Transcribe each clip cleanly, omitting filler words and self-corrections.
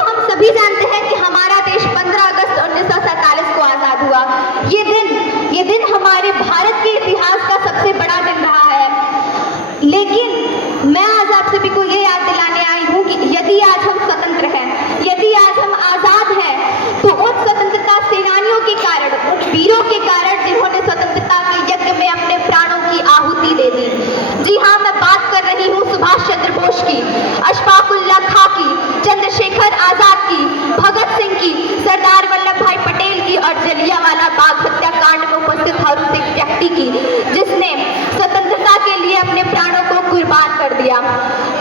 साथियों, हम सभी जानते हैं कि हमारा देश 15 अगस्त 1947 को आजाद हुआ। ये दिन हमारे भारत के इतिहास का सबसे बड़ा दिन रहा है। लेकिन मैं आज आप सभी को ये याद दिलाने आई हूँ कि यदि आज हम स्वतंत्र हैं, यदि आज हम आजाद हैं, तो उन स्वतंत्रता सेनानियों के कारण, उन वीरों के कारण जिन्होंने स्वतंत्रता के यज्ञ में अपने प्राणों की आहुति दे दी। जी हाँ, मैं बात कर रही हूँ सुभाष चंद्र बोस की, अशफाक उल्लाह खां की, चंद्रशेखर आजाद की, भगत सिंह की, सरदार वल्लभ भाई पटेल की और जलियांवाला बाग हत्याकांड में उपस्थित हर उस एक व्यक्ति की जिसने स्वतंत्रता के लिए अपने प्राणों को कुर्बान कर दिया।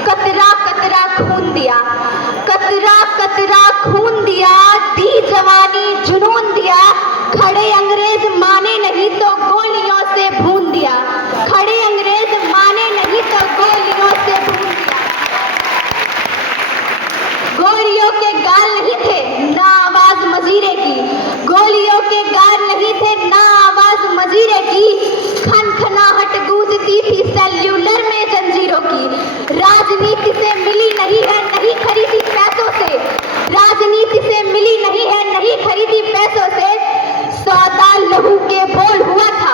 कतरा कतरा खून दिया, कतरा कतरा खून दिया, दी जवानी जुनून दिया, खड़े अंग्रेज माने नहीं तो गोलियों से भून दिया, खड़े अंग्रेज माने नहीं तो गोलियों से भून दिया। गोलियों के गाल नहीं थे ना आवाज मजीरे की, गोलियों के गाल नहीं थे ना आवाज मजीरे की, खनखनाहट गूंजती थी सेल्यूलर में जंजीरों की। राजनीति से मिली नहीं है, नहीं खरीदी पैसों से, राजनीति से मिली नहीं है, नहीं खरीदी पैसों से। सौदा लहू के बोल हुआ था,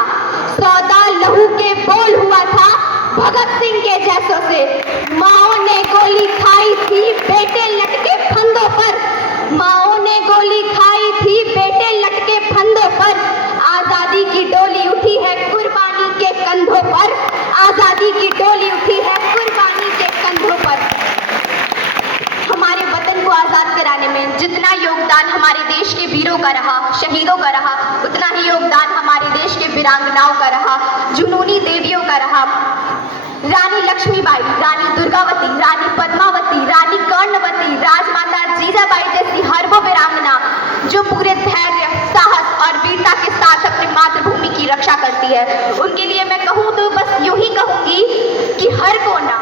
सौदा लहू के बोल हुआ था भगत सिंह के जैसों से। माओ ने गोली खाई थी बेटे लटके फंदों पर, माओ ने गोली खाई थी बेटे लटके फंदों पर। आजादी की डोली उठी है कुर्बानी के कंधों पर, आजादी की डोली उठी है कुर्बानी के कंधों पर। हमारे वतन को आजाद कराने में जितना योगदान हमारे देश के वीरों का रहा, शहीदों का रहा, उतना ही योगदान हमारे देश के वीरांगनाओं का रहा, जुनूनी देवियों का रहा। रानी लक्ष्मीबाई, रानी दुर्गावती, रानी पद्मावती, रानी कर्णवती, राजमाता जीजाबाई जैसी हर वो वीरांगना जो पूरे धैर्य, साहस और वीरता के साथ अपनी मातृभूमि की रक्षा करती है, उनके लिए मैं कहूँ तो बस यूं ही कहूंगी कि हर कोना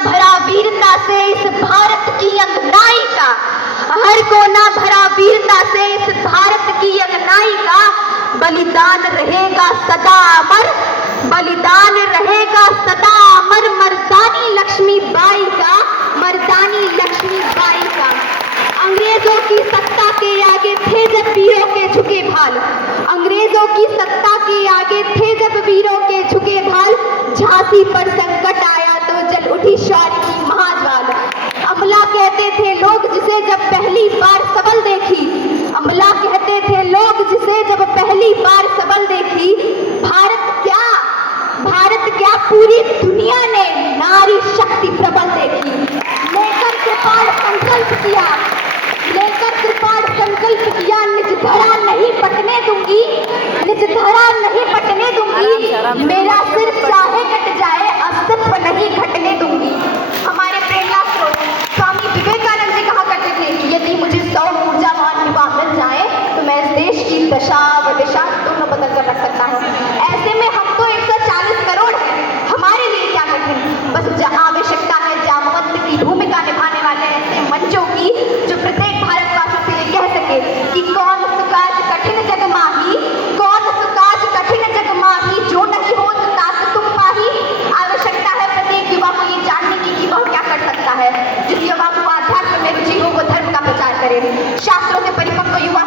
भरा वीरता से इस भारत की अंगनाई का, हर कोना भरा वीरता से इस भारत की अंगनाई का बलिदान रहेगा सदा अमर, बलिदान रहेगा सदा अमर। मर्दानी लक्ष्मीबाई का, मर्दानी लक्ष्मीबाई का। अंग्रेजों की सत्ता के आगे थे जब वीरों के झुके भाल, अंग्रेजों की सत्ता के आगे थे जब वीरों के झुके भाल। झांसी पर संकट आया तो जल उठी शौर्य की महाज्वाल। अमला कहते थे लोग जिसे जब पहली बार सबल देखी, अमला कहते थे लोग जिसे जब पहली बार सबल देखी। भारत क्या पूरी दुनिया ने नारी शक्ति प्रबल देखी। लेकर कृपाण संकल्प किया, लेकर कृपाण संकल्प किया, निज धरा नहीं पटने दूंगी, निज धरा नहीं पटने दूंगी। मेरा सिर चाहे कट जाए, अस्तित्व नहीं घटने दूंगी। हमारे प्रेरणा स्रोत स्वामी विवेकानंद जी कहा करते थे कि यदि मुझे 100 ऊर्जावान युवा मिल जाए तो मैं इस देश की दशा व दिशा दोनों बदल कर रख सकता हूँ। ऐसे में हम तो 140 करोड़ हैं, हमारे लिए क्या कठिन, बस आवश्यकता है जामवंत की भूमिका निभाने वाले ऐसे मंचों की जो प्रत्येक भारतवासी से ये कह सके कि कौन सुकाज कठिन जग माही, कौन सुकाज कठिन जग माही, जो नहीं हो तो तात तुम पाही। आवश्यकता है प्रत्येक युवा को ये जानने की कि वह क्या कर सकता है। जिस युवा को आध्यात्म में रुचि हो वो धर्म का प्रचार करे, शास्त्रों से परिपक्व युवा